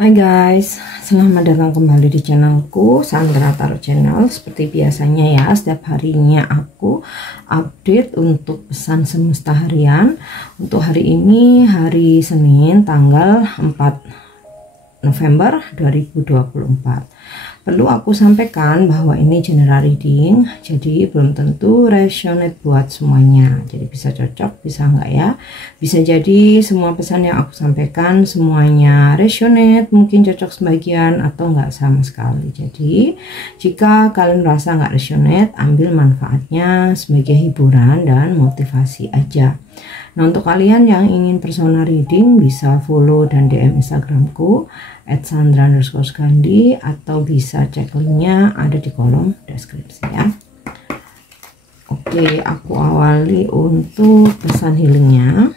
Hai guys, selamat datang kembali di channelku Sandra Tarot Channel. Seperti biasanya ya, setiap harinya aku update untuk pesan semesta harian. Untuk hari ini, hari Senin tanggal 4 November 2024. Perlu aku sampaikan bahwa ini general reading, jadi belum tentu resonate buat semuanya. Jadi bisa cocok, bisa enggak ya. Bisa jadi semua pesan yang aku sampaikan semuanya resonate, mungkin cocok sebagian atau enggak sama sekali. Jadi jika kalian merasa enggak resonate, ambil manfaatnya sebagai hiburan dan motivasi aja. Nah, untuk kalian yang ingin personal reading bisa follow dan DM Instagramku @sandra_gandhi atau bisa cek linknya ada di kolom deskripsi ya. Oke, aku awali untuk pesan healingnya.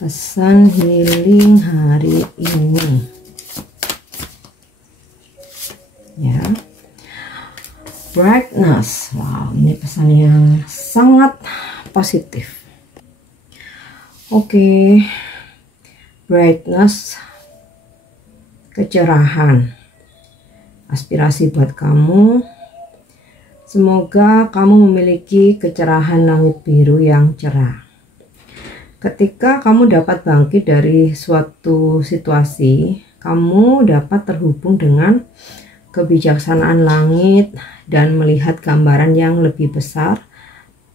Pesan healing hari ini ya. Brightness, wow, ini pesan yang sangat positif. Oke, brightness, kecerahan, aspirasi buat kamu. Semoga kamu memiliki kecerahan langit biru yang cerah. Ketika kamu dapat bangkit dari suatu situasi, kamu dapat terhubung dengan kebijaksanaan langit dan melihat gambaran yang lebih besar,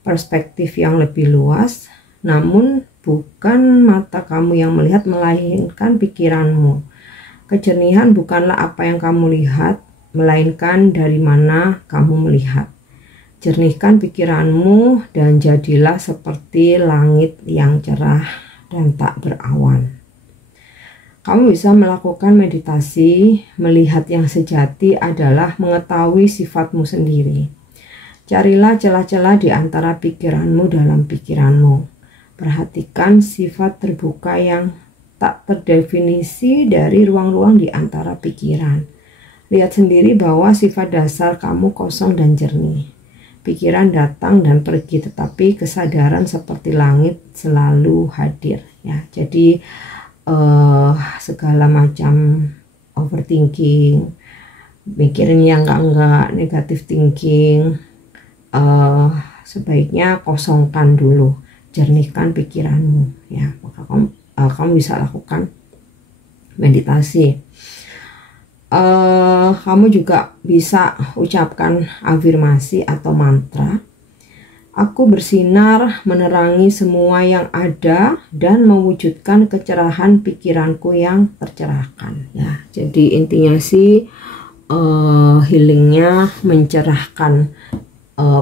perspektif yang lebih luas. Namun bukan mata kamu yang melihat, melainkan pikiranmu. Kejernihan bukanlah apa yang kamu lihat, melainkan dari mana kamu melihat. Jernihkan pikiranmu dan jadilah seperti langit yang cerah dan tak berawan. Kamu bisa melakukan meditasi. Melihat yang sejati adalah mengetahui sifatmu sendiri. Carilah celah-celah di antara pikiranmu dalam pikiranmu. Perhatikan sifat terbuka yang tak terdefinisi dari ruang-ruang di antara pikiran. Lihat sendiri bahwa sifat dasar kamu kosong dan jernih. Pikiran datang dan pergi, tetapi kesadaran seperti langit selalu hadir ya. Jadi segala macam overthinking, mikirin yang enggak, negatif thinking, sebaiknya kosongkan dulu, jernihkan pikiranmu ya. Maka kamu bisa lakukan meditasi. Kamu juga bisa ucapkan afirmasi atau mantra. Aku bersinar menerangi semua yang ada dan mewujudkan kecerahan pikiranku yang tercerahkan ya. Jadi intinya sih healingnya mencerahkan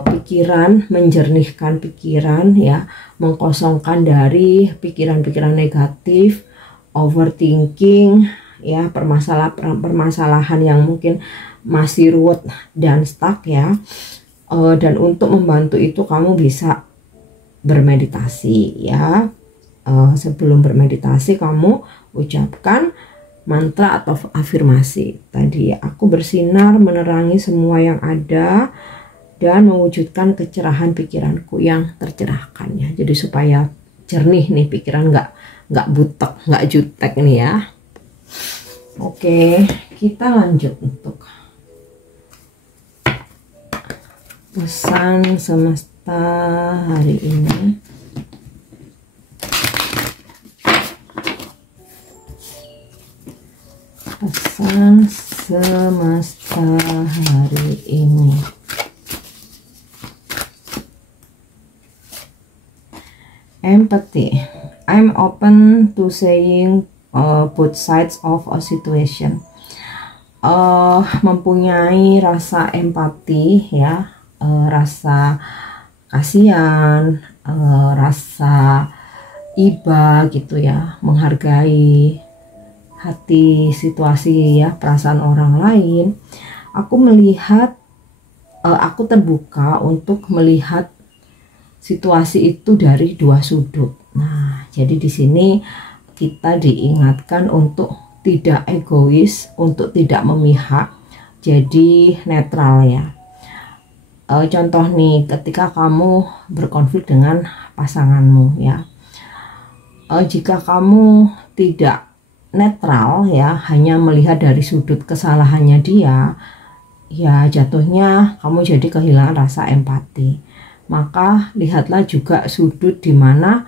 pikiran, menjernihkan pikiran ya, mengkosongkan dari pikiran-pikiran negatif, overthinking ya, permasalahan yang mungkin masih ruwet dan stuck ya. Dan untuk membantu itu kamu bisa bermeditasi ya. Sebelum bermeditasi kamu ucapkan mantra atau afirmasi tadi. Aku bersinar menerangi semua yang ada dan mewujudkan kecerahan pikiranku yang tercerahkan ya. Jadi supaya jernih nih pikiran, nggak butek, nggak jutek nih ya. Oke, kita lanjut untuk pesan semesta hari ini. Pesan semesta hari ini. Empathy. I'm open to saying both sides of a situation. Mempunyai rasa empati ya. Rasa kasihan, rasa iba gitu ya, menghargai hati, situasi ya, perasaan orang lain. Aku melihat, aku terbuka untuk melihat situasi itu dari dua sudut. Nah, jadi di sini kita diingatkan untuk tidak egois, untuk tidak memihak, jadi netral ya. Contoh nih, ketika kamu berkonflik dengan pasanganmu ya, jika kamu tidak netral ya, hanya melihat dari sudut kesalahannya dia, ya jatuhnya kamu jadi kehilangan rasa empati. Maka lihatlah juga sudut dimana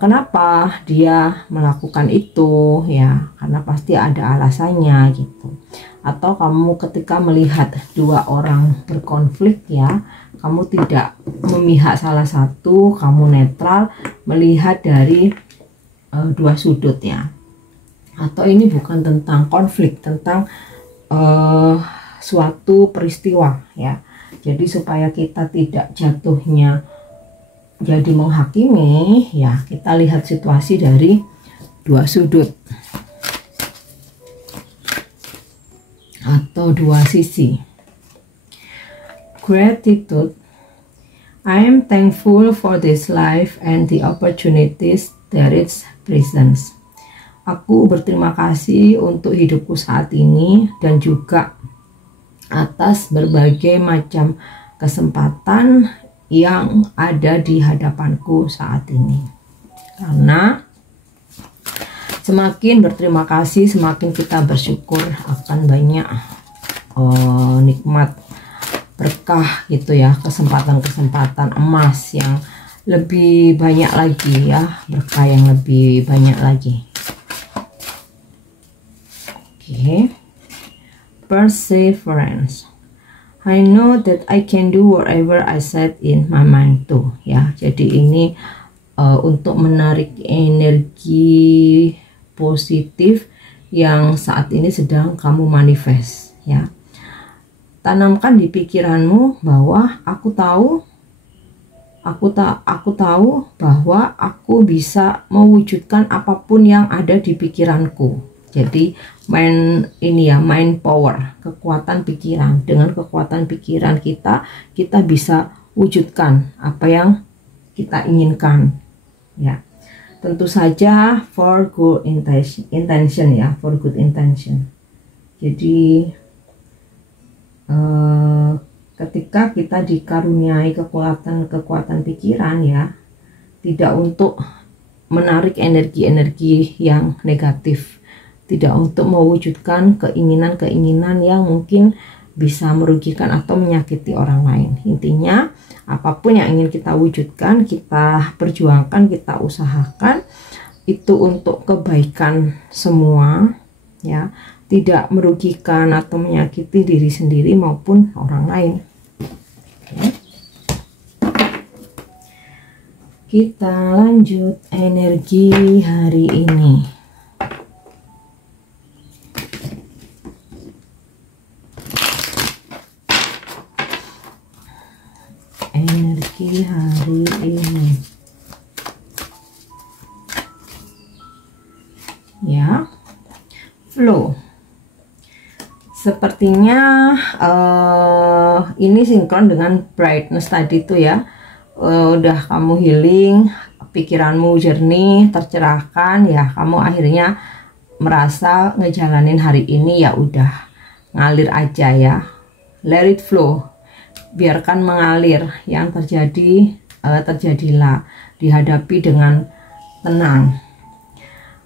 kenapa dia melakukan itu ya, karena pasti ada alasannya gitu. Atau kamu ketika melihat dua orang berkonflik ya, kamu tidak memihak salah satu, kamu netral melihat dari dua sudut ya. Atau ini bukan tentang konflik, tentang suatu peristiwa ya. Jadi supaya kita tidak jatuhnya jadi menghakimi ya, kita lihat situasi dari dua sudut atau dua sisi. Gratitude. I am thankful for this life and the opportunities that it presents. Aku berterima kasih untuk hidupku saat ini dan juga atas berbagai macam kesempatan yang ada di hadapanku saat ini. Karena semakin berterima kasih, semakin kita bersyukur akan banyak nikmat, berkah gitu ya, kesempatan-kesempatan emas yang lebih banyak lagi ya, berkah yang lebih banyak lagi. Oke. Perseverance. I know that I can do whatever I set in my mind to ya. Jadi ini untuk menarik energi positif yang saat ini sedang kamu manifest ya. Tanamkan di pikiranmu bahwa aku tahu bahwa aku bisa mewujudkan apapun yang ada di pikiranku. Jadi main power, kekuatan pikiran. Dengan kekuatan pikiran kita bisa wujudkan apa yang kita inginkan ya. Tentu saja for good intention ya, for good intention. Jadi ketika kita dikaruniai kekuatan pikiran ya, tidak untuk menarik energi-energi yang negatif, tidak untuk mewujudkan keinginan-keinginan yang mungkin bisa merugikan atau menyakiti orang lain. Intinya apapun yang ingin kita wujudkan, kita perjuangkan, kita usahakan itu untuk kebaikan semua ya, tidak merugikan atau menyakiti diri sendiri maupun orang lain. Oke. Kita lanjut energi hari ini. Energi hari ini ya, flow. Sepertinya ini sinkron dengan brightness tadi tuh ya. Udah kamu healing, pikiranmu jernih, tercerahkan ya, kamu akhirnya merasa ngejalanin hari ini ya udah ngalir aja ya, let it flow, biarkan mengalir, yang terjadi terjadilah, dihadapi dengan tenang.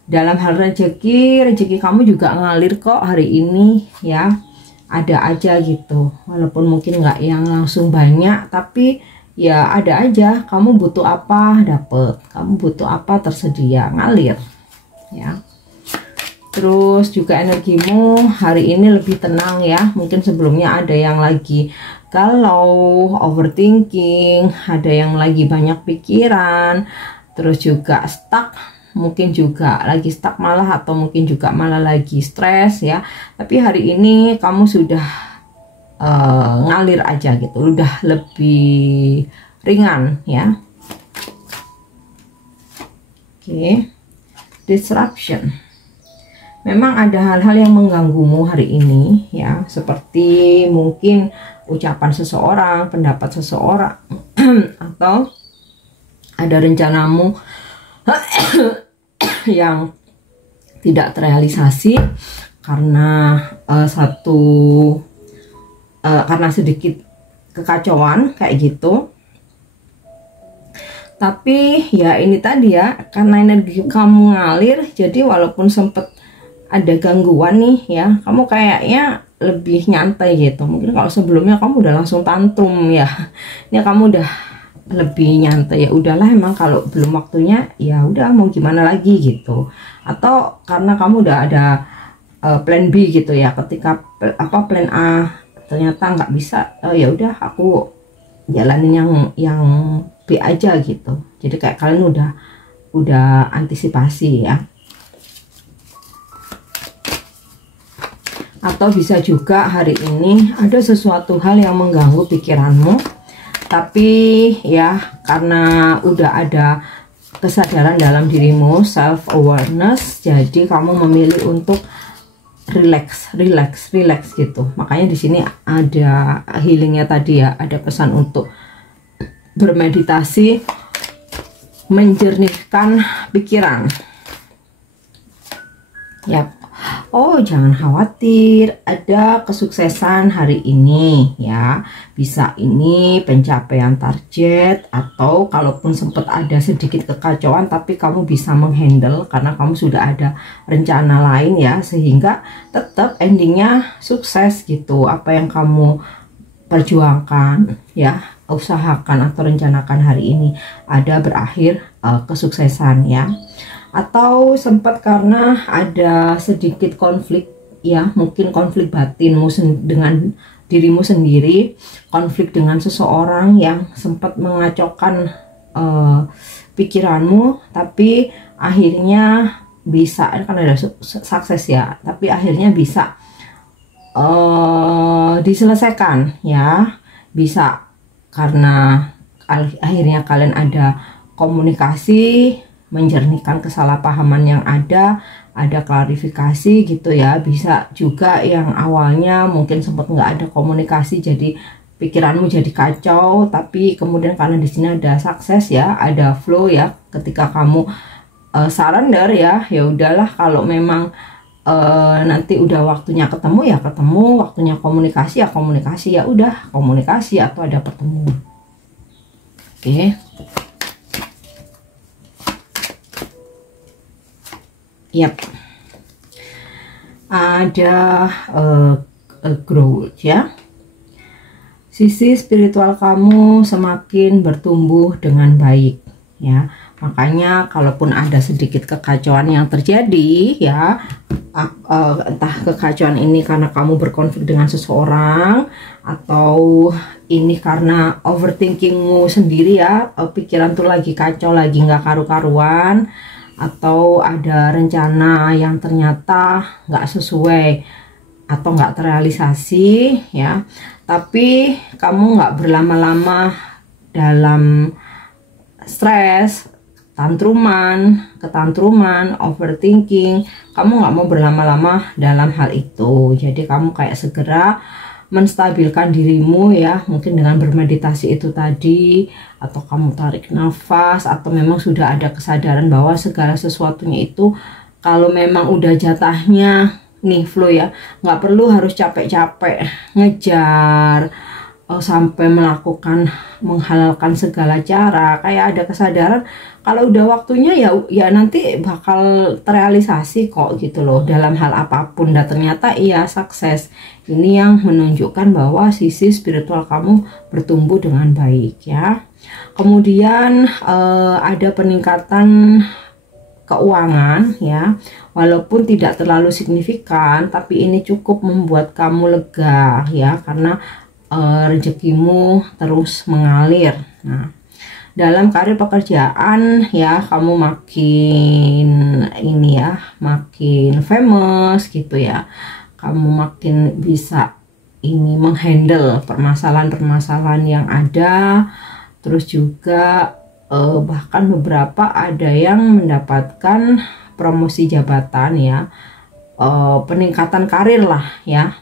Dalam hal rezeki kamu juga ngalir kok hari ini ya, ada aja gitu, walaupun mungkin nggak yang langsung banyak, tapi ya ada aja. Kamu butuh apa dapet, kamu butuh apa tersedia, ngalir ya. Terus juga energimu hari ini lebih tenang ya. Mungkin sebelumnya ada yang lagi galau, overthinking, ada yang lagi banyak pikiran, terus juga stuck, mungkin juga lagi stuck malah, atau mungkin juga malah lagi stres ya. Tapi hari ini kamu sudah ngalir aja gitu, udah lebih ringan ya. Oke. Disruption. Memang ada hal-hal yang mengganggumu hari ini ya, seperti mungkin ucapan seseorang, pendapat seseorang atau ada rencanamu yang tidak terrealisasi karena karena sedikit kekacauan kayak gitu. Tapi ya ini tadi ya, karena energi kamu ngalir, jadi walaupun sempet ada gangguan nih ya, kamu kayaknya lebih nyantai gitu. Mungkin kalau sebelumnya kamu udah langsung tantrum ya, ini kamu udah lebih nyantai. Ya udahlah, emang kalau belum waktunya ya udah, mau gimana lagi gitu. Atau karena kamu udah ada plan B gitu ya, ketika plan A ternyata nggak bisa, ya udah aku jalanin yang B aja gitu. Jadi kayak kalian udah antisipasi ya. Atau bisa juga hari ini ada sesuatu hal yang mengganggu pikiranmu, tapi ya karena udah ada kesadaran dalam dirimu, self awareness, jadi kamu memilih untuk relax gitu. Makanya di sini ada healingnya tadi ya, ada pesan untuk bermeditasi, menjernihkan pikiran. Yap. Oh, jangan khawatir, ada kesuksesan hari ini ya. Bisa ini pencapaian target, atau kalaupun sempat ada sedikit kekacauan, tapi kamu bisa menghandle karena kamu sudah ada rencana lain ya, sehingga tetap endingnya sukses gitu. Apa yang kamu perjuangkan ya, usahakan atau rencanakan hari ini ada berakhir kesuksesan ya. Atau sempat karena ada sedikit konflik ya, mungkin konflik batinmu dengan dirimu sendiri, konflik dengan seseorang yang sempat mengacaukan pikiranmu, tapi akhirnya bisa, kan ada sukses ya, tapi akhirnya bisa diselesaikan ya. Bisa karena akhirnya kalian ada komunikasi, menjernihkan kesalahpahaman yang ada klarifikasi gitu ya. Bisa juga yang awalnya mungkin sempat nggak ada komunikasi, jadi pikiranmu jadi kacau, tapi kemudian karena di sini ada sukses ya, ada flow ya, ketika kamu surrender ya, ya udahlah, kalau memang nanti udah waktunya ketemu ya ketemu, waktunya komunikasi ya komunikasi, ya udah komunikasi atau ada pertemuan. Oke. Yap, ada growth ya. Sisi spiritual kamu semakin bertumbuh dengan baik ya. Makanya kalaupun ada sedikit kekacauan yang terjadi ya, entah kekacauan ini karena kamu berkonflik dengan seseorang, atau ini karena overthinkingmu sendiri ya, pikiran tuh lagi kacau, lagi nggak karu-karuan, atau ada rencana yang ternyata nggak sesuai atau nggak terrealisasi ya, tapi kamu nggak berlama-lama dalam stres, ketantruman, overthinking. Kamu nggak mau berlama-lama dalam hal itu, jadi kamu kayak segera menstabilkan dirimu ya, mungkin dengan bermeditasi itu tadi, atau kamu tarik nafas, atau memang sudah ada kesadaran bahwa segala sesuatunya itu kalau memang udah jatahnya nih flow ya, nggak perlu harus capek-capek ngejar sampai menghalalkan segala cara. Kayak ada kesadaran kalau udah waktunya ya nanti bakal terrealisasi kok gitu loh, dalam hal apapun. Dan ternyata iya sukses. Ini yang menunjukkan bahwa sisi spiritual kamu bertumbuh dengan baik ya. Kemudian ada peningkatan keuangan ya, walaupun tidak terlalu signifikan, tapi ini cukup membuat kamu lega ya, karena rezekimu terus mengalir. Nah, dalam karir pekerjaan ya, kamu makin ini ya, makin famous gitu ya, kamu makin bisa ini menghandle permasalahan-permasalahan yang ada. Terus juga bahkan beberapa ada yang mendapatkan promosi jabatan ya, peningkatan karir lah ya.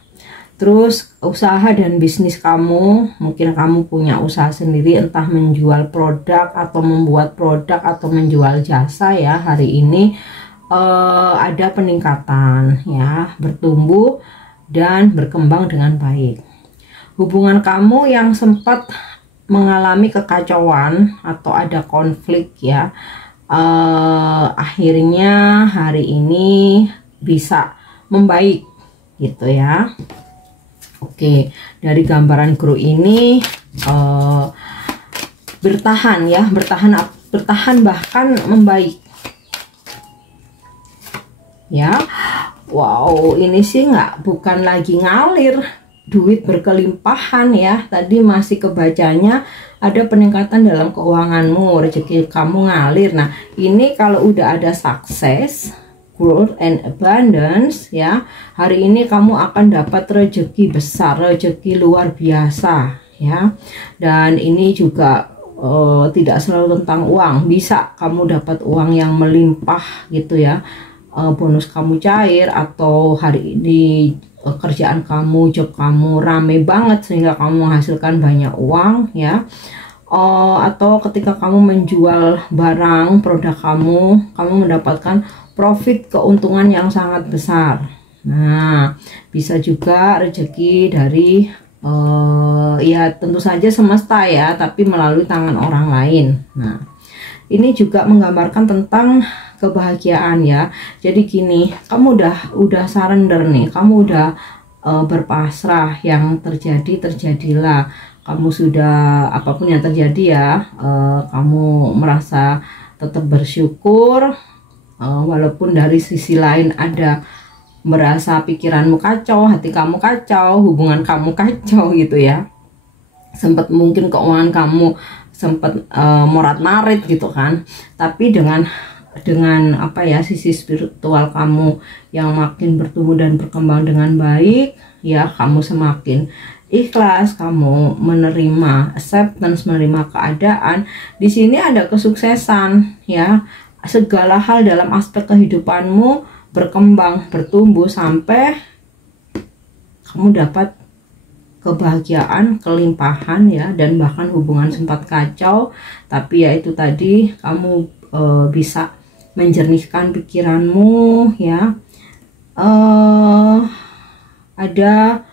Terus usaha dan bisnis kamu, mungkin kamu punya usaha sendiri, entah menjual produk atau membuat produk atau menjual jasa ya, hari ini ada peningkatan ya, bertumbuh dan berkembang dengan baik. Hubungan kamu yang sempat mengalami kekacauan atau ada konflik ya, akhirnya hari ini bisa membaik gitu ya. Oke, dari gambaran grow ini bertahan ya, bertahan bahkan membaik ya. Wow, ini sih bukan lagi ngalir duit berkelimpahan ya. Tadi masih kebacanya ada peningkatan dalam keuanganmu, rezeki kamu ngalir. Nah, ini kalau udah ada sukses, growth and abundance ya, hari ini kamu akan dapat rezeki besar, rezeki luar biasa ya. Dan ini juga tidak selalu tentang uang, bisa kamu dapat uang yang melimpah gitu ya, bonus kamu cair, atau hari ini kerjaan kamu, job kamu rame banget sehingga kamu menghasilkan banyak uang ya. Atau ketika kamu menjual barang produk kamu mendapatkan profit, keuntungan yang sangat besar. Nah, bisa juga rezeki dari ya tentu saja semesta ya, tapi melalui tangan orang lain. Nah, ini juga menggambarkan tentang kebahagiaan ya. Jadi gini, kamu udah surrender nih, kamu udah berpasrah, yang terjadi terjadilah. Kamu sudah, apapun yang terjadi ya, kamu merasa tetap bersyukur, walaupun dari sisi lain ada merasa pikiranmu kacau, hati kamu kacau, hubungan kamu kacau gitu ya. Sempat mungkin keuangan kamu sempat morat-marit gitu kan. Tapi dengan apa ya, sisi spiritual kamu yang makin bertumbuh dan berkembang dengan baik ya, kamu semakin ikhlas, kamu menerima acceptance, menerima keadaan. Di sini ada kesuksesan ya. Segala hal dalam aspek kehidupanmu berkembang, bertumbuh sampai kamu dapat kebahagiaan, kelimpahan ya, dan bahkan hubungan sempat kacau, tapi ya itu tadi, kamu bisa menjernihkan pikiranmu ya. Ada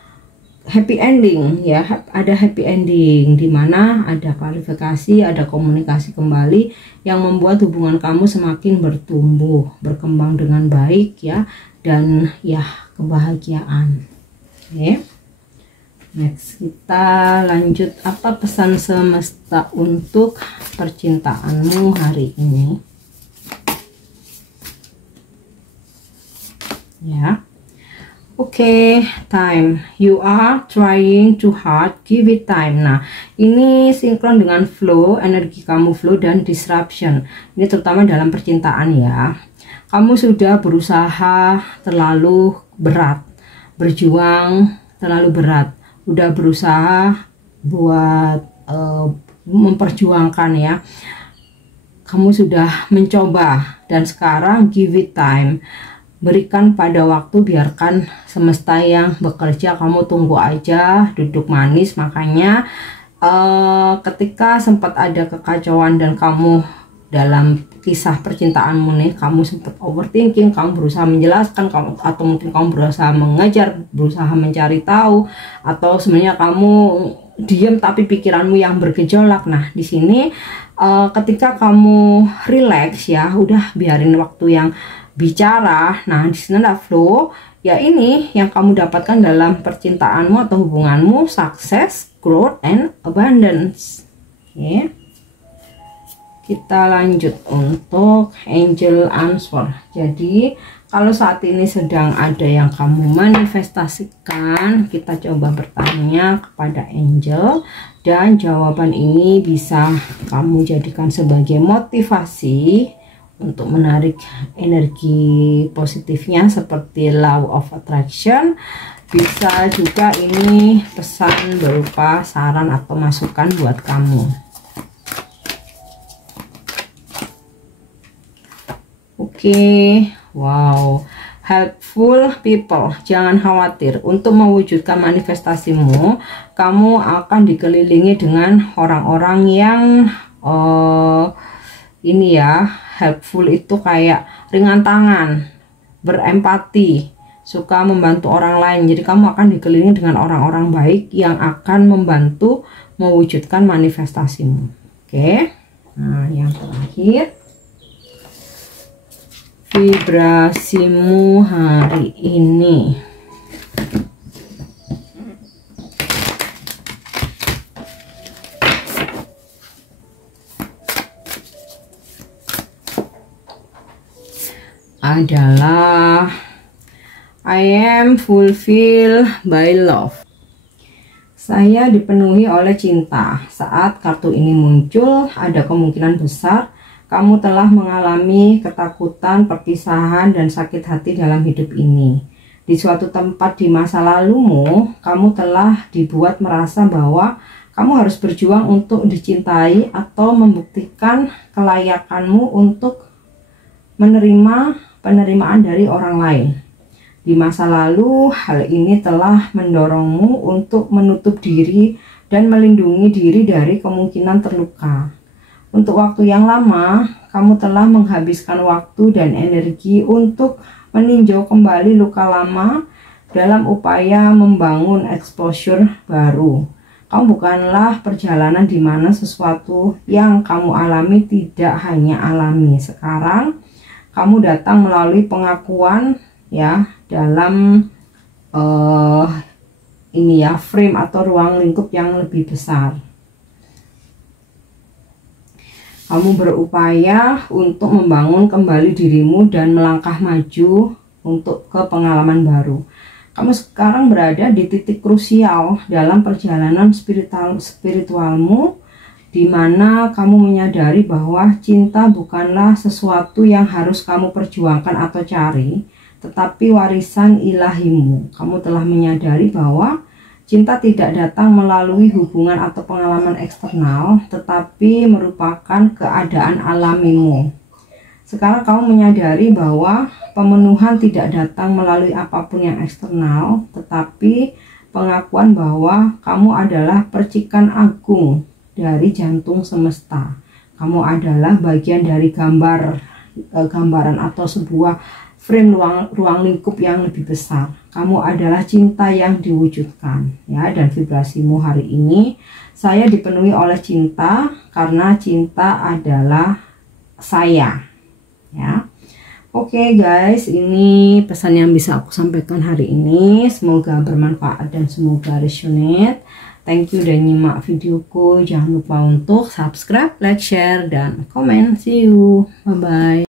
happy ending ya, ada happy ending di mana ada klarifikasi, ada komunikasi kembali yang membuat hubungan kamu semakin bertumbuh, berkembang dengan baik ya, dan ya kebahagiaan. Oke. Next, kita lanjut, apa pesan semesta untuk percintaanmu hari ini ya. Oke, time. You are trying too hard, give it time. Nah, ini sinkron dengan flow, energi kamu flow dan disruption. Ini terutama dalam percintaan ya. Kamu sudah berusaha terlalu berat, berjuang terlalu berat, udah berusaha buat memperjuangkan ya. Kamu sudah mencoba, dan sekarang give it time. Berikan pada waktu, biarkan semesta yang bekerja, kamu tunggu aja, duduk manis. Makanya ketika sempat ada kekacauan dan kamu dalam kisah percintaanmu nih, kamu sempat overthinking, kamu berusaha menjelaskan, atau mungkin kamu berusaha mengejar, berusaha mencari tahu, atau sebenarnya kamu diam tapi pikiranmu yang bergejolak. Nah, di sini ketika kamu relax ya, udah biarin waktu yang bicara. Nah, di sini ada flow ya, ini yang kamu dapatkan dalam percintaanmu atau hubunganmu, success, growth and abundance. Oke. Kita lanjut untuk angel answer. Jadi kalau saat ini sedang ada yang kamu manifestasikan, kita coba bertanya kepada angel, dan jawaban ini bisa kamu jadikan sebagai motivasi untuk menarik energi positifnya seperti law of attraction. Bisa juga ini pesan berupa saran atau masukan buat kamu. Oke, wow, helpful people, jangan khawatir. Untuk mewujudkan manifestasimu, kamu akan dikelilingi dengan orang-orang yang ini ya, helpful itu kayak ringan tangan, berempati, suka membantu orang lain. Jadi kamu akan dikelilingi dengan orang-orang baik yang akan membantu mewujudkan manifestasimu. Oke. Nah, yang terakhir, vibrasimu hari ini. Adalah I am fulfilled by love. Saya dipenuhi oleh cinta. Saat kartu ini muncul, ada kemungkinan besar kamu telah mengalami ketakutan, perpisahan, dan sakit hati dalam hidup ini. Di suatu tempat di masa lalumu, kamu telah dibuat merasa bahwa kamu harus berjuang untuk dicintai atau membuktikan kelayakanmu untuk menerima penerimaan dari orang lain. Di masa lalu, hal ini telah mendorongmu untuk menutup diri dan melindungi diri dari kemungkinan terluka. Untuk waktu yang lama, kamu telah menghabiskan waktu dan energi untuk meninjau kembali luka lama dalam upaya membangun exposure baru. Kamu bukanlah perjalanan di mana sesuatu yang kamu alami tidak hanya alami. Sekarang, kamu datang melalui pengakuan ya dalam ini ya frame atau ruang lingkup yang lebih besar. Kamu berupaya untuk membangun kembali dirimu dan melangkah maju untuk ke pengalaman baru. Kamu sekarang berada di titik krusial dalam perjalanan spiritualmu, di mana kamu menyadari bahwa cinta bukanlah sesuatu yang harus kamu perjuangkan atau cari, tetapi warisan ilahimu. Kamu telah menyadari bahwa cinta tidak datang melalui hubungan atau pengalaman eksternal, tetapi merupakan keadaan alamimu. Sekarang kamu menyadari bahwa pemenuhan tidak datang melalui apapun yang eksternal, tetapi pengakuan bahwa kamu adalah percikan agung dari jantung semesta. Kamu adalah bagian dari gambaran atau sebuah frame ruang lingkup yang lebih besar. Kamu adalah cinta yang diwujudkan ya. Dan vibrasimu hari ini, saya dipenuhi oleh cinta karena cinta adalah saya ya. Oke guys, ini pesan yang bisa aku sampaikan hari ini. Semoga bermanfaat dan semoga resonate. Thank you udah nyimak videoku. Jangan lupa untuk subscribe, like, share, dan komen. See you. Bye-bye.